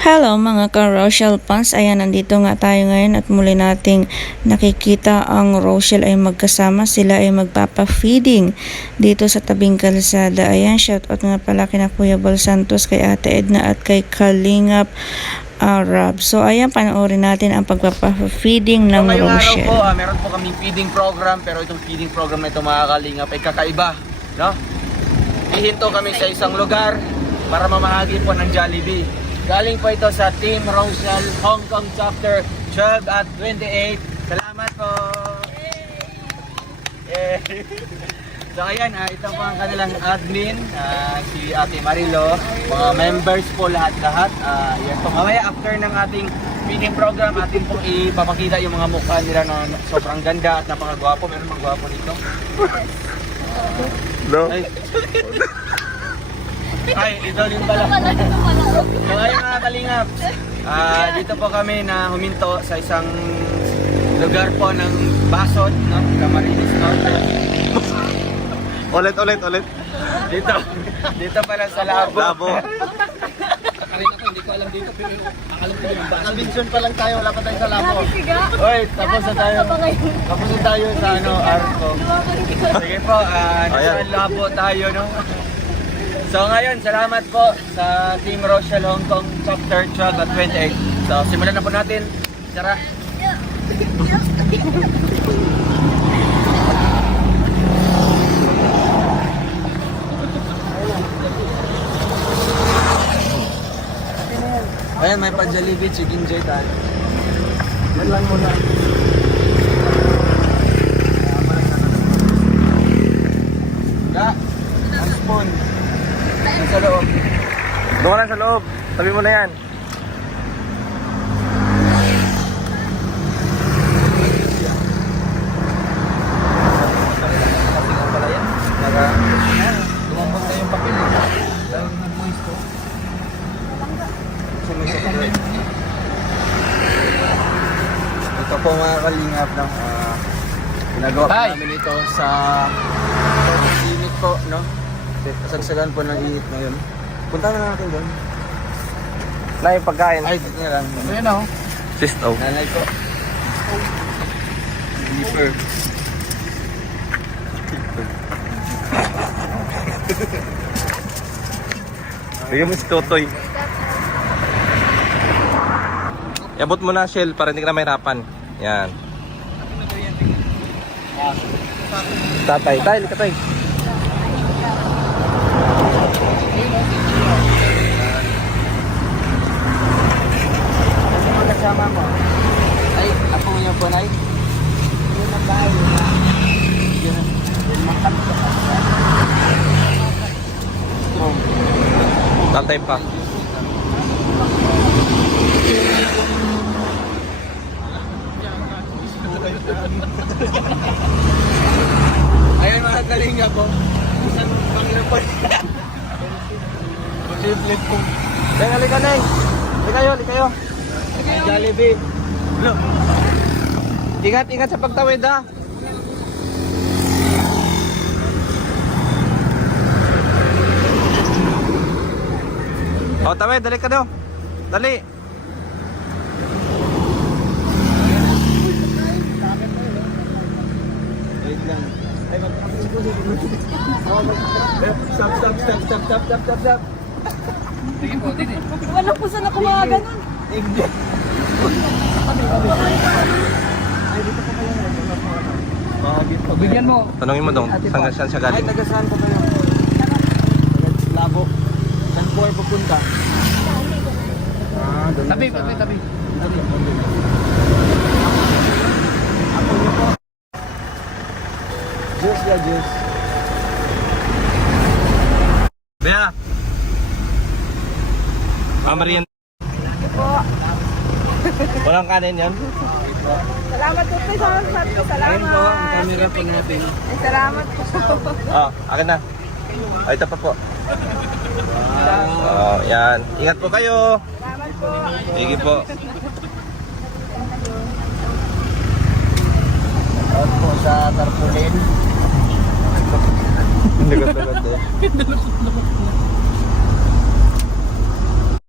Hello mga ka-Rochelle fans, ayan nandito nga tayo ngayon at muli nating nakikita ang Rochelle ay magkasama, sila ay magpapa-feeding dito sa tabing kalsada. Ayan, shoutout nga pala kina Kuya Bal Santos, kay Ate Edna at kay Kalingap Arab. So ayan, panoorin natin ang pagpapa-feeding ng So, araw po, Rochelle. ah, meron po kaming feeding program pero itong feeding program na ito mga kalingap ay kakaiba. No? Hihinto kami sa isang lugar para mamahagi po ng Jollibee. Galing po ito sa Team Rochelle Hong Kong Chapter 12 at 28. Salamat po! Yay! So ayan, ah, ito po ang kanilang admin, ah, si Ate Marilo, mga members po lahat-lahat. Ah, yan po, mamaya after ng ating feeding program, atin pong ipapakita yung mga mukha nila na sobrang ganda at napakagwapo. Meron mga gwapo dito. No? Ay, Ay ito din pala. So ayun mga kalingap, ah, dito po kami na huminto sa isang lugar po ng Basod, no? Camarines Norte. Ulit, ulit, ulit. Dito, dito pala sa Labo. Labo. Nabinsun pa lang tayo, wala pa tayo sa Labo. Oy, tapos na tayo. Tapos na tayo sa ano, Arco. Sige po, ah, nasa. Labo tayo, no? So ngayon, salamat po sa Team Rochelle Hong Kong Chapter 12 at 28. So simulan na po natin. Tara. Ayan, may pa-Jollibee Chicken Joy tayo. Yan lang muna. Ga, ang spoon. Yung Sa loob. Doon ka lang sa loob. Sabi mo na yan. Kasi nga pala yan. Naga, lumambang na yung papel. eh. Dahil nag-moist to. Kasi may sakit. Ito po mga kalingap ng ah, ginagawa po namin ito sa init po, no? Kasagsagan po ng init ngayon. Punta na natin doon. Na yung pagkain. Ay, dito na lang. Ayun ako. Sisto. Nanay ko. Beeper. Bigyan mo si Totoy. Iabot mo na, Shell, para hindi ka na mahirapan. Yan. Tatay. Tay, lika tay. Kasama mo? Ay, ako yung po, Nay. Yun ang bahay nila. Yun, yun ang kami sa Strong. Tatay pa. Ayun mga kalinga po. Isang bangla po. Posible po. Neng, halika, Neng. Halika kayo, halika kayo. Jollibee. Look. Ingat, ingat sa pagtawid, ha. O, tawid, dali ka daw. Dali. Wait lang. Ay, mag- Stop, stop, stop, stop, stop, stop, stop, stop. Wala po sana kung Hindi. Bigyan mo. Tanungin mo dong, saan, saan siya Ay, galing? taga saan po kayo? Labo. Saan po ay pupunta? Ah, doon tabi, tabi, tabi. Ako niyo po. Juice ya, juice. Bea. Ah, Marian. Walang kanin yan? Salamat po kay Sir Santos. Ayun po, ang Salamat. camera po natin. Ay, salamat po. Ah, akin na. Ay, ito pa po. Oh, yan. Ingat po kayo. Salamat po. Sige po. Out po sa tarpaulin. Hindi ko